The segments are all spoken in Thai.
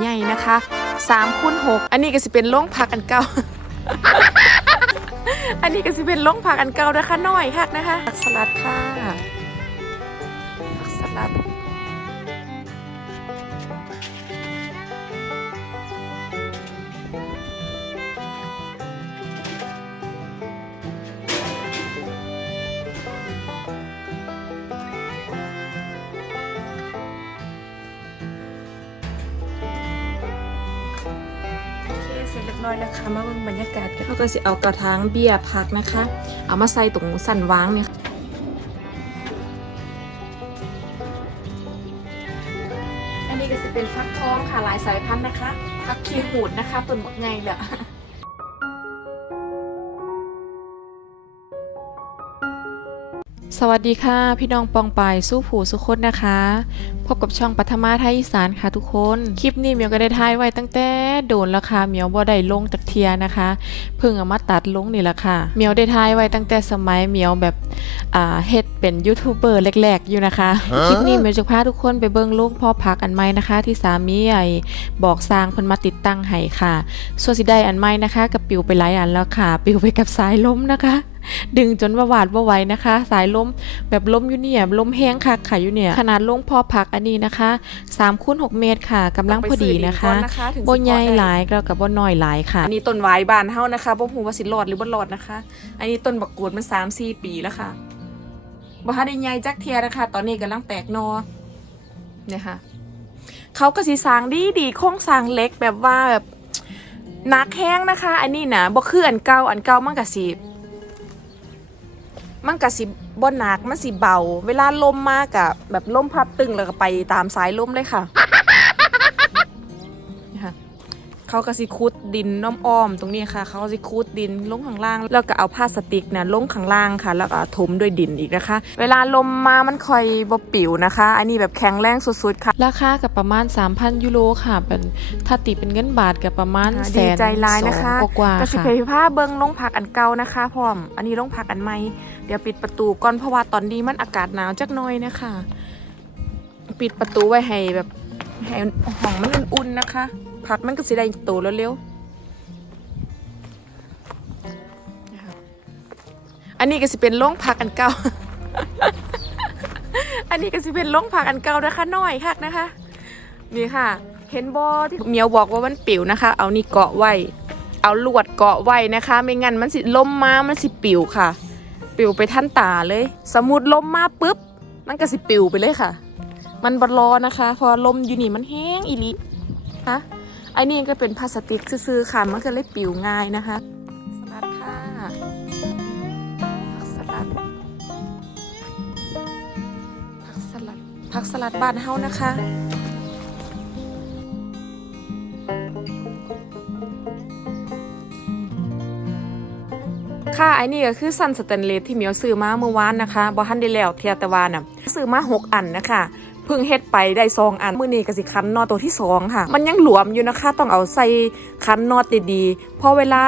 ใหญ่นะคะ3คูณ6อันนี้ก็สิเป็นโล่งพักอันเก่า อันนี้ก็สิเป็นโล่งผักอันเก่านะคะน้อยคักนะคะผักสลัดค่ะผักสลัด เสร็จเรียบร้อยแล้วค่ะมาเบิ่งบรรยากาศกันเราก็สิเอากระถางเบียร์พักนะคะ เอามาใส่ตรงสันวางเนี่ยอันนี้ก็จะเป็นฟักทองค่ะหลายสายพันธุ์นะคะฟักคีหูดนะคะต้นบักไงเลย สวัสดีค่ะ พี่น้องปองปายสู้ผูสุคนนะคะ พบกับช่องปัทมาไทยอีสานค่ะทุกคน คลิปนี้เมียวก็ได้ถ่ายไว้ตั้งแต่โดนแล้วค่ะเมียวบ่ได้ลงจากเทียนะคะเพิ่งเอามาตัดลงนี่แหละค่ะเมียวได้ถ่ายไว้ตั้งแต่สมัยเมียวแบบอ่าเฮ็ดเป็นยูทูบเบอร์แรกๆอยู่นะคะ คลิปนี้เมียวจะพาทุกคนไปเบิ่งลูกพ่อพักอันใหม่นะคะ ที่สามีไอ้บอกสร้างเพิ่นมาติดตั้งให้ค่ะ ส่วนสิได้อันใหม่นะคะกับปิวไปหลายอันแล้วค่ะ ปิวไปกับสายลมนะคะ ดึงจนว่าหวาดว่าไหวนะคะ สายลมแบบลมอยู่เนี่ยลมแห้งค่ะค่ะอยู่เนี่ยขนาดลงพอพักอันนี้นะคะ3คูณ6เมตรค่ะกำลังพอดีนะคะบ่ใหญ่หลายแล้วกับบ่น้อยหลายค่ะ อันนี้ต้นไว้บานเฮานะคะบ่ฮู้ว่าสิรอดหรือบ่รอดนะคะ อันนี้ต้นบักกวดมัน3 4ปีแล้วค่ะบ่ทันได้ใหญ่จักเทียนะคะ ตอนนี้กำลังแตกหนอเนี่ยค่ะเขาก็สิสร้างดีดีๆโครงสร้างเล็กแบบว่าแบบหนักแห้งนะคะ อันนี้นะบ่คืออันเก่าอันเก่ามันก็สิ มันก็สิบ่หนักมันสิเบา เวลาลมมากอะแบบลมพัดตึงแล้วก็ไปตามสายลมเลยค่ะ เขาก็สิคูดดินน้อมอ้อมตรงนี้ค่ะ เขาก็สิคูดดินลงข้างล่าง แล้วก็เอาพลาสติกเนี่ยลงข้างล่างค่ะ แล้วก็ถมด้วยดินอีกนะคะ เวลาลมมามันค่อยบ่ปิวนะคะ อันนี้แบบแข็งแรงสุดๆค่ะ ราคากับประมาณ 3,000 ยูโรค่ะ เป็นถ้าตีเป็นเงินบาทกับประมาณแสดีนใจร้ายนะคะสองกว่าๆกระสิค่ะเพยผ้าเบิ้งลงผักอันเก่านะคะพร้อม อันนี้ลงผักอันใหม่ เดี๋ยวปิดประตูก่อนเพราะว่าตอนนี้มันอากาศหนาวจักหน่อยนะคะ ปิดประตูไว้ให้แบบให้ห้องมันอุ่นๆนะคะ ผักมันก็สิได้โตเร็วๆนะคะอันนี้ก็สิเป็นล่งผักอันเก่า อันนี้ก็สิเป็นล่งผักอันเก่านะคะน้อยคักนะคะ นี่ค่ะ เห็นบอที่เมียวบอกว่ามันปิวนะคะ เอานี่เกาะไว้ เอาลวดเกาะไว้นะคะ ไม่งั้นมันสิล่มมา มันสิปิวค่ะ ปิวไปท่านตาเลย สมมุดล่มมาปุ๊บ มันก็สิปิวไปเลยค่ะ มันบรอนะคะ พอลมอยู่นี่มันแห้งอีลิฮะ ไอ้นี่ก็เป็นพลาสติกซื้อๆค่ะ มันก็เลยปิวง่ายนะคะสลัดค่ะผักสลัดผักสลัดผักสลัดบ้านเฮานะคะ อันี่ก็คือซันสแตนเลสที่เหมียวซื้อมาเมื่อวานนะคะบอทันได้แล้วเทียตะวานอะซื้อมาหกอันนะคะเพิ่งเฮ็ดไปได้สองอันมือนี้ก็สิคันนอตัวที่สองค่ะ มันยังหลวมอยู่นะคะ ต้องเอาใส่คันนอดีๆเพอเวลา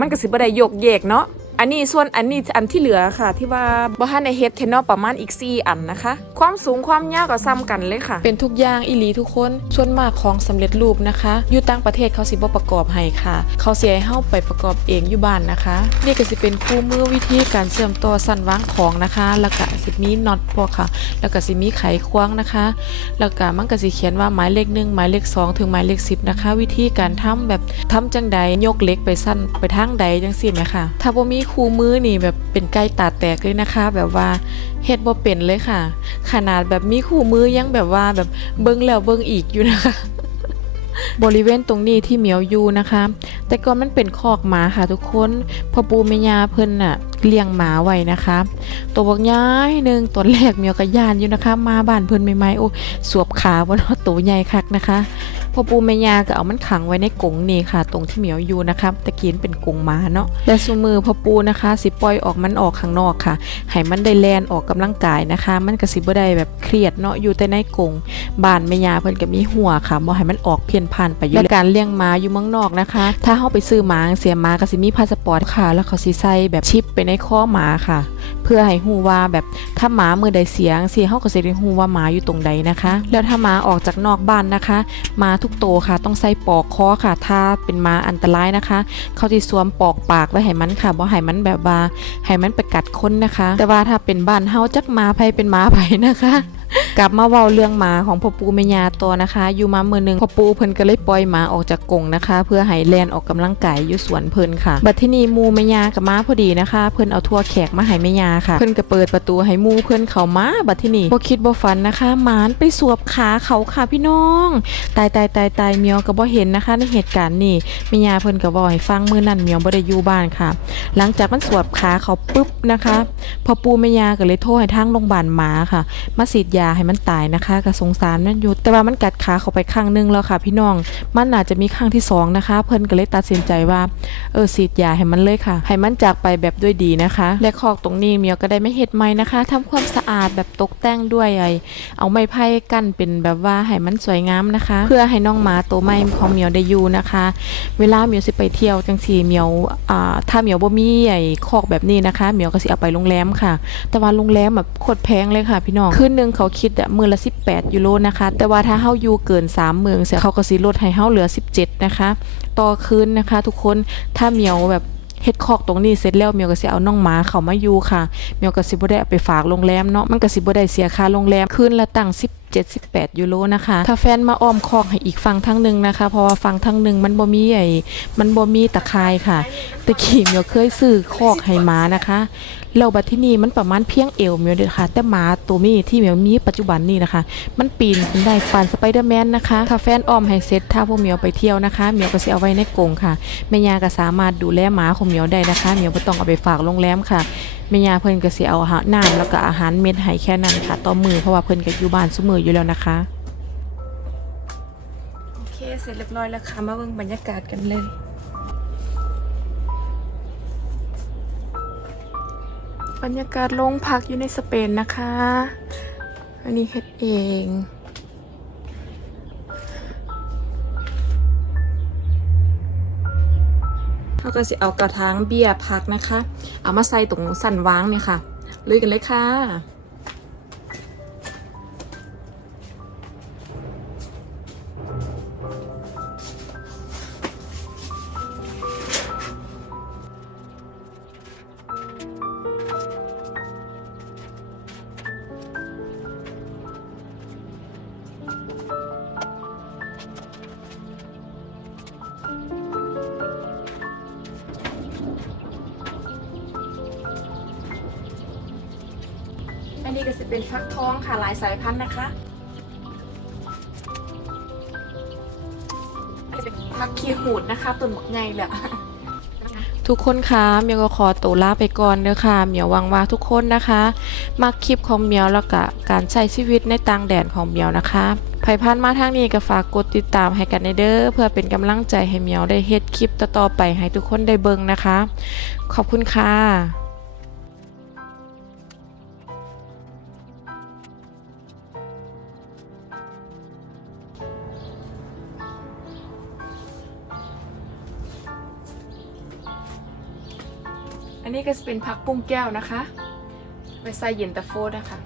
มันก็สิบ่ได้โยกเยกเนาะ อันนี้ส่วนอันนี้อันที่เหลือค่ะ ที่ว่าบ่ทันได้เฮดแค่นอประมาณอีก 4 อันนะคะ ความสูงความยาวก็ซ้ำกันเลยค่ะ เป็นทุกอย่างอีหลีทุกคนส่วนมากของสำเร็จรูปนะคะอยู่ต่างประเทศเขาสิบ่ประกอบให้ค่ะ เขาเสียให้เฮาไปประกอบเองอยู่บ้านนะคะ นี่ก็สิเป็นคู่มือวิธีการเชื่อมต่อสั่นวางของนะคะ แล้วก็สิมีน็อตพวกค่ะ แล้วก็สิมีไขควงนะคะ แล้วก็มันก็สิเขียนว่าหมายเลขหนึ่งหมายเลขสองถึงหมายเลขสิบนะคะ วิธีการทำแบบทำจังใดยกเล็กไปสั้นไปทางใดจังซี่ไหมคะถ้าบ่มีคู่มือนี่แบบเป็นไก่ตาแตกเลยนะคะ แบบว่าเฮ็ดบ่เป็นเลยค่ะ ขนาดแบบมีคู่มือยังแบบว่าแบบเบิ่งแล้วเบิ่งอีกอยู่นะคะ บริเวณตรงนี้ที่เหมียวอยู่นะคะ แต่ก่อนมันเป็นคอกหมาค่ะทุกคนพ่อปูแม่ยาเพิ่นน่ะเลี้ยงหมาไว้นะคะ ตัวบักย้ายหนึ่งตอนแรกเหมียวก็ย่านอยู่นะคะ มาบ้านเพิ่นใหม่ๆโอ้สวบขาบนเนาะตัวใหญ่คักนะคะ พอปูแม่ยาก็เอามันขังไว้ในกรงนี่ค่ะ ตรงที่เหมียวอยู่นะคะตะกี้เป็นกรงหมาเนาะและซุมือพอปูนะคะ สิปล่อยออกมันออกข้างนอกค่ะให้มันได้แลนออกกำลังกายนะคะ มันก็สิบ่ได้แบบเครียดเนาะอยู่แต่ในกรงบ้านแม่ยาเพิ่นก็มีหัวค่ะบ่ให้มันออกเพี้ยนผ่านไปอยู่และการเลี้ยงหมาอยู่เมืองนอกนะคะ ถ้าเฮาไปซื้อหมาเสียหมาก็สิมีพาสปอร์ตค่ะ แล้วเขาสิใส่แบบชิปไปในข้อหมาค่ะ เพื่อให้ฮู้ว่าแบบถ้าหมามือใดเสียงสิเฮาก็สิได้ฮู้ว่าหมาอยู่ตรงใดนะคะ แล้วถ้าหมาออกจากนอกบ้านนะคะหมาทุกโตวค่ะ ต้องใส่ปลอกคอค่ะ ถ้าเป็นหมาอันตรายนะคะ เขาจะสวมปลอกปากไว้ให้มันค่ะบ่ให้มันแบบว่าให้มันไปกัดคนนะคะ แต่ว่าถ้าเป็นบ้านเฮาจักหมาไผเป็นหมาไผนะคะ กลับมาเว้าเรื่องหมาของพ่อปูแม่ยาตัวนะคะ อยู่มาเมื่อหนึ่งพ่อปูเพิ่นก็เลยปล่อยหมาออกจากกรงนะคะ เพื่อให้แลนออกกำลังกายอยู่สวนเพิ่นค่ะ บัดที่นี่มูแม่ยากับม้าพอดีนะคะ เพิ่นเอาทั่วแขกมาให้แม่ยาค่ะ เพิ่นก็เปิดประตูให้มูเพิ่นเข้ามาบัดที่นี่บ่คิดบ่ฝันนะคะหมานไปสวบขาเขาค่ะพี่น้องตายตายตายตายเมียวก็บ่เห็นนะคะ ในเหตุการณ์นี้แม่ยาเพิ่นก็บอกให้ฟังมื้อนั้นเมียวบ่ได้อยู่บ้านค่ะ หลังจากมันสวบขาเขาปุ๊บนะคะพ่อปูแม่ยาก็เลยโทรให้ทางโรงพยาบาลหมาค่ะ มาฉีดยาให้มันตายนะคะก็สงสารมันอยู่แต่ว่ามันกัดขาเขาไปข้างนึงแล้วค่ะ พี่น้องมันอาจจะมีข้างที่สองนะคะ เพิ่นก็เลยตัดสินใจว่าเออฉีดยาให้มันเลยค่ะ ให้มันจากไปแบบด้วยดีนะคะ และคอกตรงนี้เมียก็ได้ไม่เห็ดใหม่นะคะทำความสะอาดแบบตกแต่งด้วยไอเอาไม้ไผ่กั้นเป็นแบบว่าให้มันสวยงามนะคะ เพื่อให้น้องหมาตัวใหม่ของเมียวได้อยู่นะคะ เวลาเมียวสิไปเที่ยวจังสีเมียวอ่าถ้าเมียวบ่มีไอ้คอกแบบนี้นะคะ เมียวก็สิเอาไปโรงแรมค่ะ แต่ว่าโรงแรมแบบโคตรแพงเลยค่ะ พี่น้องคืนหนึงเขาาคิดอะมือละ 18 ยูโรนะคะ แต่ว่าถ้าเฮาอยู่เกิน 3 เมืองเสียเขาก็สิลดให้เฮาเหลือ 17 นะคะ ต่อคืนนะคะ ทุกคนถ้าเมียวแบบเฮ็ดคอกตรงนี้เสร็จแล้วเมียวก็สิเอาน้องหมาเข้ามาอยู่ค่ะเมียวก็สิบ่ได้เอาไปฝากโรงแรมเนาะมันก็สิบ่ได้เสียค่าโรงแรมคืนละตั้ง10 18ยูโรนะคะถ้าแฟนมาอ้อมคอกให้อีกฝั่งทั้งหนึ่งนะคะเพราะว่าฝั่งทั้งหนึ่งมันบ่มีไอ้มันบ่มีตะข่ายค่ะตะกี้เมียวเคยซื้อคอกให้หมานะคะแล้วบัดที่นี่มันประมาณเพียงเอวเมียวเด้อค่ะ แต่หมาตัวนี้ที่เมียวมีปัจจุบันนี้นะคะ มันปีนขึ้นได้ปานสไปเดอร์แมนนะคะถ้าแฟนอ้อมให้เสร็จถ้าพวกเมียวไปเที่ยวนะคะเมียวก็สิเอาไว้ในกรงค่ะแม่ยาก็สามารถดูแลหมาของเมียวได้นะคะเมียวบ่ต้องเอาไปฝากโรงแรมค่ะแม่ยาเพิ่นก็สิเอาอาหารน้ำแล้วก็อาหารเม็ดให้แค่นั้นค่ะต่อมือเพราะว่าเพิ่นก็อยู่บ้านซุมืออยู่แล้วนะคะ โอเคเสร็จเรียบร้อยแล้วค่ะ มาเบิ่งบรรยากาศกันเลย บรรยากาศโรงพักอยู่ในสเปนนะคะ อันนี้เฮ็ดเอง เขาก็สิเอากระถางเบียร์พักนะคะ เอามาใส่ตรงสันวางเนี่ยค่ะลุยกันเลยค่ะ ก็จะเป็นฟักทองค่ะหลายสายพันธุ์นะคะอันนี้เป็นฟักคีหูดนะคะต้นหมกใหญ่แหละทุกคนคะเมียวก็ขอตัวลาไปก่อนเด้อค่ะเมียวหวังว่าทุกคนนะคะมาคลิปของเมียวแล้วก็การใช้ชีวิตในต่างแดนของเมียวนะคะไผ่พันมาทางนี้ก็ฝากกดติดตามให้กันในเด้อเพื่อเป็นกำลังใจให้เมียวได้เฮ็ดคลิปต่อๆไปให้ทุกคนได้เบิ่งนะคะ ขอบคุณค่ะ ก็จะเป็นผักปุ้งแก้วนะคะไปใส่เย็นตาโฟนะคะ